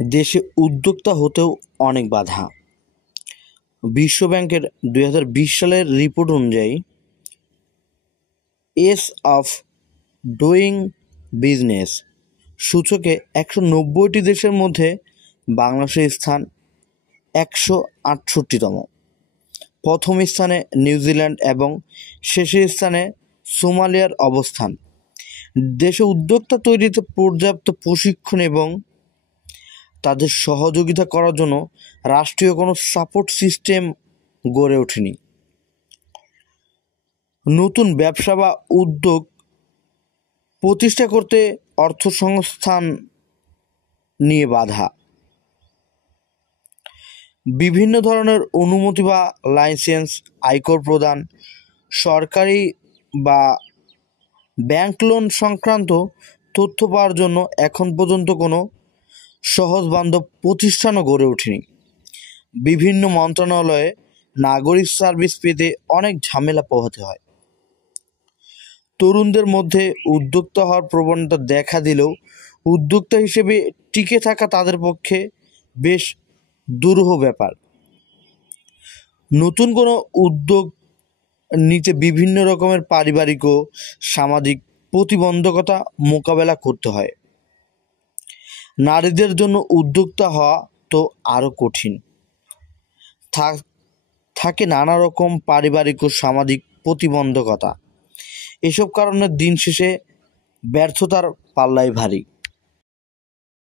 দেশে উদ্যোক্তা হতেও অনেক বাধা। বিশ্বব্যাংকের 2020 সালের রিপোর্ট অনুযায়ী এস অফ ডুইং বিজনেস সূচকে 190টি দেশের মধ্যে বাংলাদেশের স্থান 168তম। প্রথম স্থানে নিউজিল্যান্ড এবং শেষের স্থানে সোমালিয়ার অবস্থান। দেশে উদ্যোক্তা তৈরিতে পর্যাপ্ত প্রশিক্ষণ এবং তাদের সহযোগিতা করার জন্য রাষ্ট্রীয় কোনো সাপোর্ট সিস্টেম গড়ে ওঠেনি। নতুন ব্যবসা বা উদ্যোগ প্রতিষ্ঠা করতে অর্থসংস্থান নিয়ে বাধা। বিভিন্ন ধরনের অনুমতি বা লাইসেন্স, আয়কর প্রদান, সরকারি বা ব্যাংক লোন সংক্রান্ত তথ্য পাওয়ার জন্য এখন পর্যন্ত কোনো সহজবান্ধব প্রতিষ্ঠানও গড়ে ওঠেনি। বিভিন্ন মন্ত্রণালয়ে নাগরিক সার্ভিস পেতে অনেক ঝামেলা পোহাতে হয়। তরুণদের মধ্যে উদ্যোক্তা হওয়ার প্রবণতা দেখা দিলেও উদ্যোক্তা হিসেবে টিকে থাকা তাদের পক্ষে বেশ দুরূহ ব্যাপার। নতুন কোনো উদ্যোগ নিতে বিভিন্ন রকমের পারিবারিক ও সামাজিক প্রতিবন্ধকতা মোকাবেলা করতে হয়। নারীদের জন্য উদ্যোক্তা হওয়া তো আরও কঠিন। থাকে নানা রকম পারিবারিক ও সামাজিক প্রতিবন্ধকতা। এসব কারণে দিন শেষে ব্যর্থতার পাল্লাই ভারী।